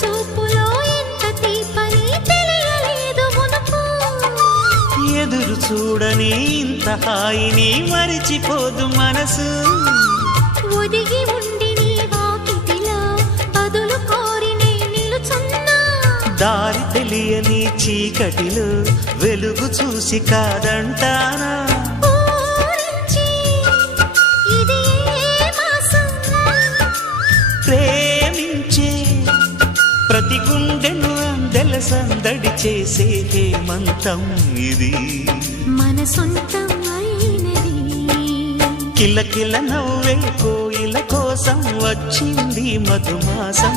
చూపులో ఎంత తీపని తెలియలేదు మునుపు. ఎదురు చూడని ఇంత హాయిని మరిచిపోదు మనసు. ఒదిగి ఉండి నీ వాకిటిలో బదులు కోరి నే నిలుచున్నా. దారి తెలియని చీకటిలో వెలుగు చూసి కాదంటానా. ఊరించి ఇది ఏ మాసం? ప్రేమించే ప్రతి గుండెను అందెల సందడి చేసే హేమంతం ఇది. మన సొంతం అయినది. కిలకిల నవ్వే కోయిల కోసం వచ్చింది మధుమాసం.